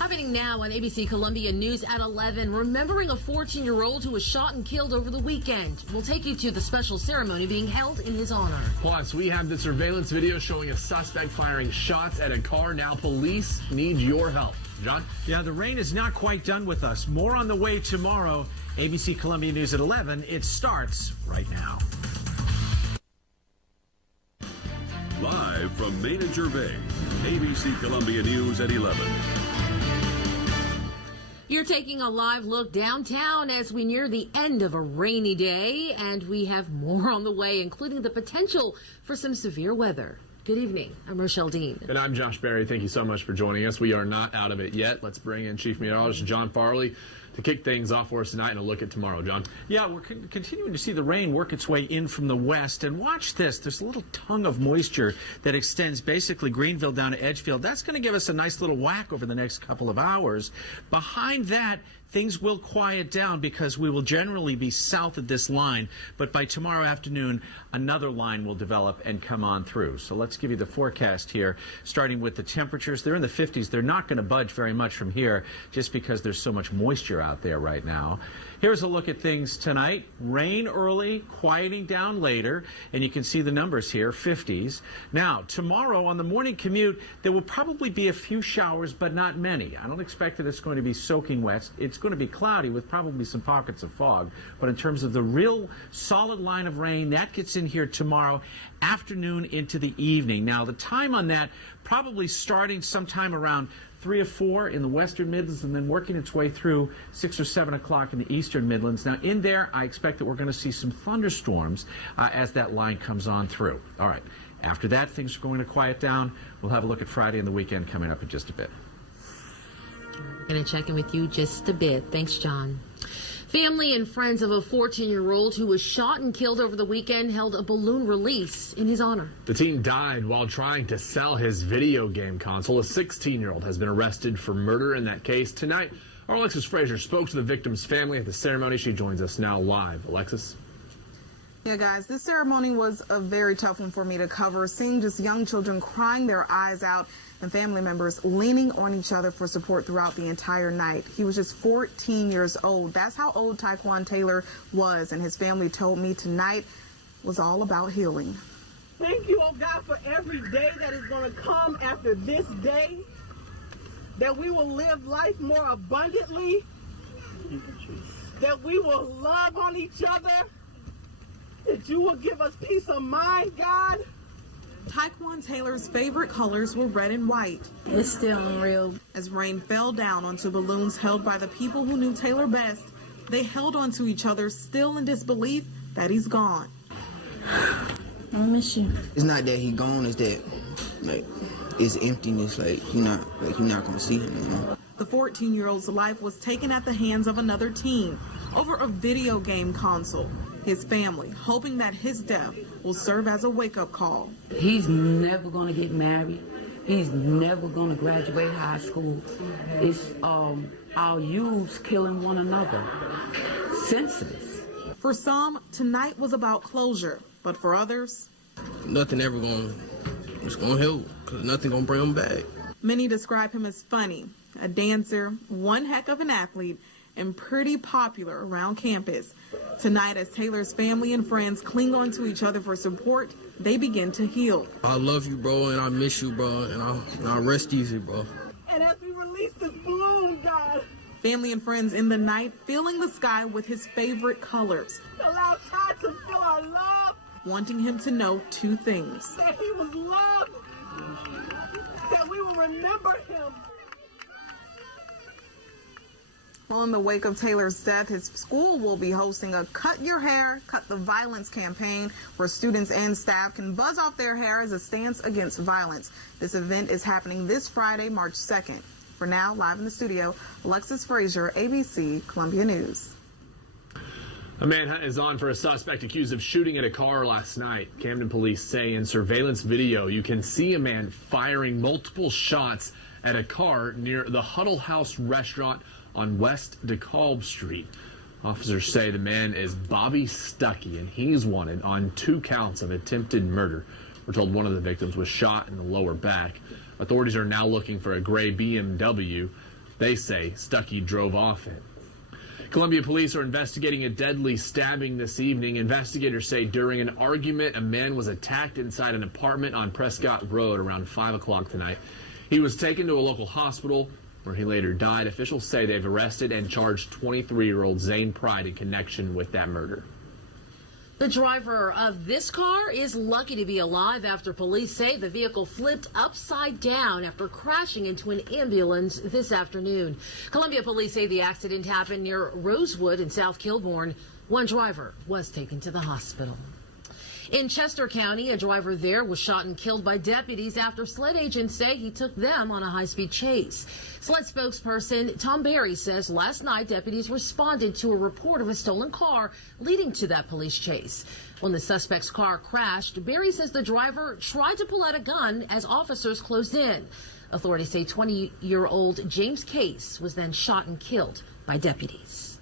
Happening now on ABC Columbia News at 11, remembering a 14-year-old who was shot and killed over the weekend. We'll take you to the special ceremony being held in his honor. Plus, we have the surveillance video showing a suspect firing shots at a car. Now police need your help. John? Yeah, the rain is not quite done with us. More on the way tomorrow. ABC Columbia News at 11. It starts right now. Live from Main and Gervais, ABC Columbia News at 11. You're taking a live look downtown as we near the end of a rainy day, and we have more on the way, including the potential for some severe weather. Good evening. I'm Rochelle Dean. And I'm Josh Berry. Thank you so much for joining us. We are not out of it yet. Let's bring in Chief Meteorologist John Farley to kick things off for us tonight and a look at tomorrow. John? Yeah, we're continuing to see the rain work its way in from the west. And watch this. There's a little tongue of moisture that extends basically Greenville down to Edgefield. That's going to give us a nice little whack over the next couple of hours. Behind that, things will quiet down because we will generally be south of this line. But by tomorrow afternoon, another line will develop and come on through. So let's give you the forecast here, starting with the temperatures. They're in the 50s. They're not going to budge very much from here just because there's so much moisture out there right now. Here's a look at things tonight. Rain early, quieting down later, and you can see the numbers here, 50s. Now, tomorrow on the morning commute, there will probably be a few showers, but not many. I don't expect that it's going to be soaking wet. It's going to be cloudy with probably some pockets of fog. But in terms of the real solid line of rain, that gets in here tomorrow afternoon into the evening. Now, the time on that probably starting sometime around 3 or 4 in the western Midlands and then working its way through 6 or 7 o'clock in the eastern Midlands. Now, in there, I expect that we're going to see some thunderstorms as that line comes on through. All right. After that, things are going to quiet down. We'll have a look at Friday and the weekend coming up in just a bit. We're going to check in with you just a bit. Thanks, John. Family and friends of a 14-year-old who was shot and killed over the weekend held a balloon release in his honor. The teen died while trying to sell his video game console. A 16-year-old has been arrested for murder in that case. Tonight, our Alexis Frazier spoke to the victim's family at the ceremony. She joins us now live. Alexis? Yeah, guys, this ceremony was a very tough one for me to cover. Seeing just young children crying their eyes out and family members leaning on each other for support throughout the entire night. He was just 14 years old. That's how old Tyquan Taylor was, and his family told me tonight was all about healing. Thank you, oh God, for every day that is going to come after this day, that we will live life more abundantly, that we will love on each other, that you will give us peace of mind, God. Tyquan Taylor's favorite colors were red and white. It's still unreal. As rain fell down onto balloons held by the people who knew Taylor best, they held onto each other, still in disbelief that he's gone. I miss you. It's not that he gone, it's that, like, it's emptiness, like, you're not gonna see him anymore. The 14-year-old's life was taken at the hands of another teen over a video game console. His family hoping that his death will serve as a wake-up call. He's never going to get married. He's never going to graduate high school. It's our youths killing one another. Senseless. For some, tonight was about closure, but for others, Nothing ever gonna help, because nothing gonna bring him back. Many describe him as funny, a dancer, one heck of an athlete, and pretty popular around campus. Tonight, as Taylor's family and friends cling on to each other for support, they begin to heal. I love you, bro, and I miss you, bro, and I'll rest easy, bro. And as we release this balloon, God, Family and friends in the night filling the sky with his favorite colors. allow God to feel our love, Wanting him to know 2 things. that he was loved, that we will remember him. Well, in the wake of Taylor's death, his school will be hosting a Cut Your Hair, Cut the Violence campaign where students and staff can buzz off their hair as a stance against violence. This event is happening this Friday, March 2nd. For now, live in the studio, Alexis Frazier, ABC Columbia News. A manhunt is on for a suspect accused of shooting at a car last night. Camden police say in surveillance video you can see a man firing multiple shots at a car near the Huddle House restaurant on West DeKalb Street. Officers say the man is Bobby Stuckey, and he's wanted on 2 counts of attempted murder. We're told one of the victims was shot in the lower back. Authorities are now looking for a gray BMW. they say Stuckey drove off in. Columbia police are investigating a deadly stabbing this evening. Investigators say during an argument, a man was attacked inside an apartment on Prescott Road around 5 o'clock tonight. He was taken to a local hospital where he later died. Officials say they've arrested and charged 23-year-old Zane Pride in connection with that murder. The driver of this car is lucky to be alive after police say the vehicle flipped upside down after crashing into an ambulance this afternoon. Columbia police say the accident happened near Rosewood in South Kilbourne. One driver was taken to the hospital. In Chester County, a driver there was shot and killed by deputies after SLED agents say he took them on a high-speed chase. SLED spokesperson Tom Berry says last night deputies responded to a report of a stolen car leading to that police chase. When the suspect's car crashed, Berry says the driver tried to pull out a gun as officers closed in. Authorities say 20-year-old James Case was then shot and killed by deputies.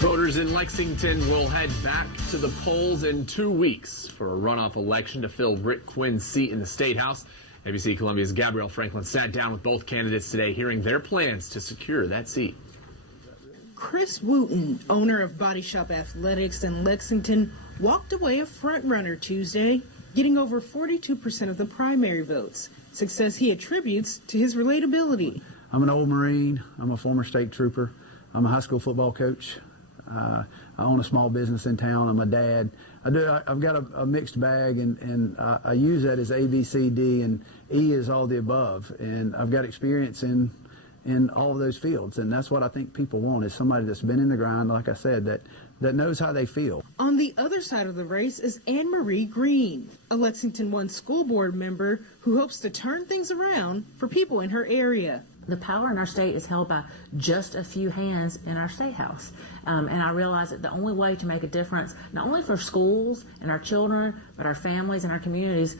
Voters in Lexington will head back to the polls in 2 weeks for a runoff election to fill Rick Quinn's seat in the State House. ABC Columbia's Gabrielle Franklin sat down with both candidates today, hearing their plans to secure that seat. Chris Wooten, owner of Body Shop Athletics in Lexington, walked away a front-runner Tuesday, getting over 42% of the primary votes, success he attributes to his relatability. I'm an old Marine. I'm a former state trooper. I'm a high school football coach. I own a small business in town. I'm a dad. I've got a mixed bag, and I use that as A, B, C, D, and E is all the above. And I've got experience in all of those fields, and that's what I think people want, is somebody that's been in the grind, like I said, that knows how they feel. On the other side of the race is Anne Marie Green, a Lexington 1 school board member who hopes to turn things around for people in her area. The power in our state is held by just a few hands in our state house. And I realize that the only way to make a difference, not only for schools and our children, but our families and our communities,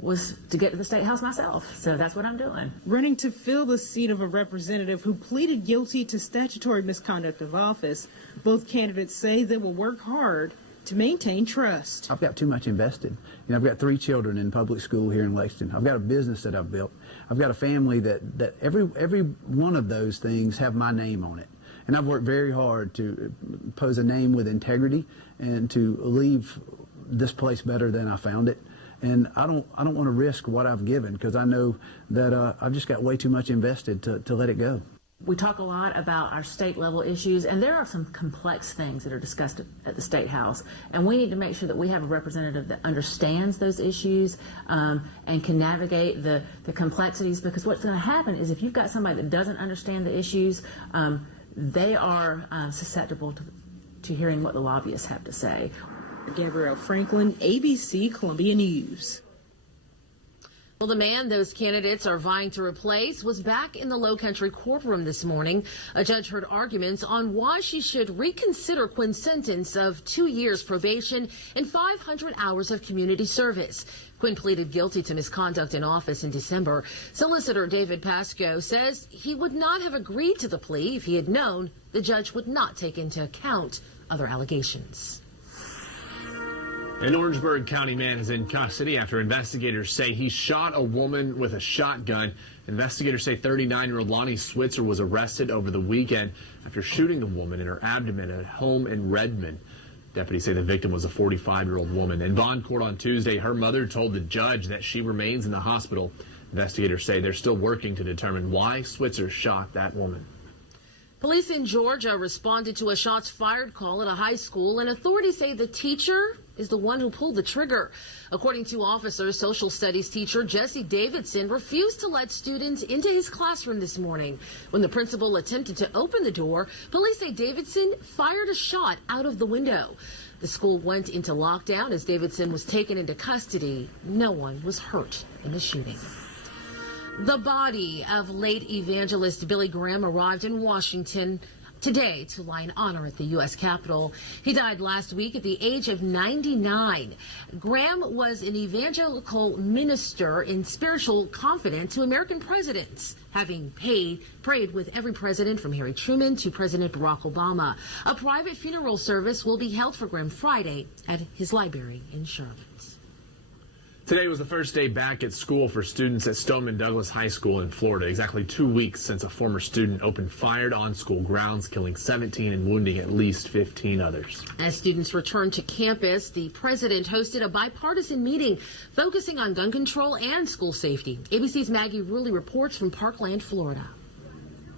was to get to the state house myself. So that's what I'm doing. Running to fill the seat of a representative who pleaded guilty to statutory misconduct of office, both candidates say they will work hard to maintain trust. I've got too much invested. I've got 3 children in public school here in Lexington. I've got a business that I've built. I've got a family that every one of those things have my name on it. And I've worked very hard to pose a name with integrity and to leave this place better than I found it. And I don't want to risk what I've given, because I know that I've just got way too much invested to let it go. We talk a lot about our state level issues, and there are some complex things that are discussed at the State House, and we need to make sure that we have a representative that understands those issues and can navigate the complexities, because what's going to happen is if you've got somebody that doesn't understand the issues, they are susceptible to hearing what the lobbyists have to say. Gabrielle Franklin, ABC Columbia News. Well, the man those candidates are vying to replace was back in the Low Country courtroom this morning. A judge heard arguments on why she should reconsider Quinn's sentence of 2 years probation and 500 hours of community service. Quinn pleaded guilty to misconduct in office in December. Solicitor David Pasco says he would not have agreed to the plea if he had known the judge would not take into account other allegations. An Orangeburg County man is in custody after investigators say he shot a woman with a shotgun. Investigators say 39-year-old Lonnie Switzer was arrested over the weekend after shooting the woman in her abdomen at a home in Redmond. Deputies say the victim was a 45-year-old woman. In bond court on Tuesday, her mother told the judge that she remains in the hospital. Investigators say they're still working to determine why Switzer shot that woman. Police in Georgia responded to a shots fired call at a high school, and authorities say the teacher is the one who pulled the trigger. According to officers, social studies teacher Jesse Davidson refused to let students into his classroom this morning. When the principal attempted to open the door, police say Davidson fired a shot out of the window. The school went into lockdown as Davidson was taken into custody. No one was hurt in the shooting. The body of late evangelist Billy Graham arrived in Washington today to lie in honor at the U.S. Capitol. He died last week at the age of 99. Graham was an evangelical minister and spiritual confidant to American presidents, having prayed with every president from Harry Truman to President Barack Obama. A private funeral service will be held for Graham Friday at his library in Charlotte. Today was the first day back at school for students at Stoneman Douglas High School in Florida, exactly 2 weeks since a former student opened fire on school grounds, killing 17 and wounding at least 15 others. As students returned to campus, the president hosted a bipartisan meeting focusing on gun control and school safety. ABC's Maggie Rulli reports from Parkland, Florida.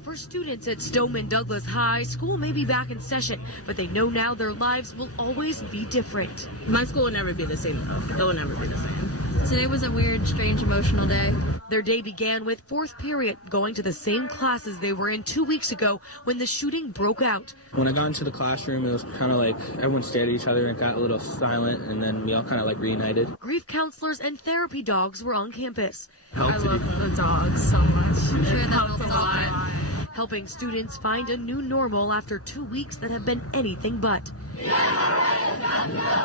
For students at Stoneman Douglas High, school may be back in session, but they know now their lives will always be different. My school will never be the same. It will never be the same. Today was a weird, strange, emotional day. Their day began with fourth period, going to the same classes they were in 2 weeks ago when the shooting broke out. When I got into the classroom, it was kind of like everyone stared at each other and it got a little silent, and then we all kind of like reunited. Grief counselors and therapy dogs were on campus. I love the dogs so much. It helped a lot. Helping students find a new normal after 2 weeks that have been anything but.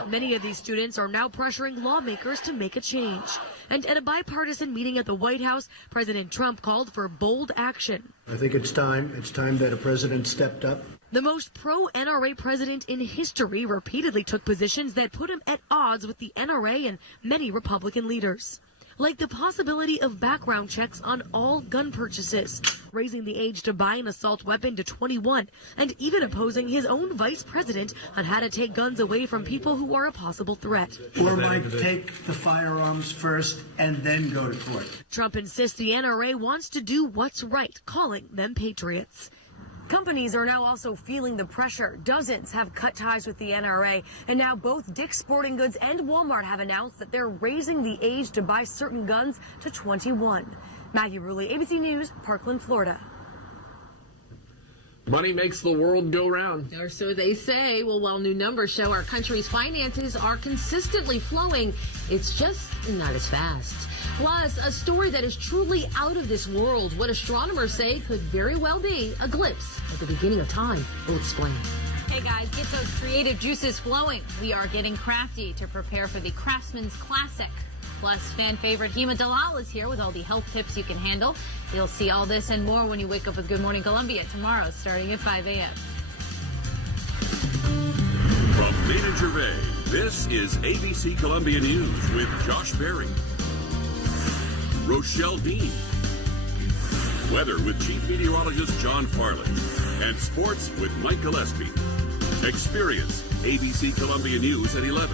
Many of these students are now pressuring lawmakers to make a change. And at a bipartisan meeting at the White House, President Trump called for bold action. I think it's time. It's time that a president stepped up. The most pro-NRA president in history repeatedly took positions that put him at odds with the NRA and many Republican leaders. Like the possibility of background checks on all gun purchases, raising the age to buy an assault weapon to 21, and even opposing his own vice president on how to take guns away from people who are a possible threat. Or might take the firearms first and then go to court. Trump insists the NRA wants to do what's right, calling them patriots. Companies are now also feeling the pressure. Dozens have cut ties with the NRA, and now both Dick's Sporting Goods and Walmart have announced that they're raising the age to buy certain guns to 21. Maggie Rulli, ABC News, Parkland, Florida. Money makes the world go round. Or so they say. Well, while new numbers show our country's finances are consistently flowing, it's just not as fast. Plus, a story that is truly out of this world. What astronomers say could very well be a glimpse at the beginning of time. We'll explain. Hey guys, get those creative juices flowing. We are getting crafty to prepare for the Craftsman's Classic. Plus, fan favorite Hima Dalal is here with all the health tips you can handle. You'll see all this and more when you wake up with Good Morning Columbia tomorrow, starting at 5 a.m. From Main Gervais, this is ABC Columbia News with Josh Berry, Rochelle Dean, weather with Chief Meteorologist John Farley, and sports with Mike Gillespie. Experience ABC Columbia News at 11.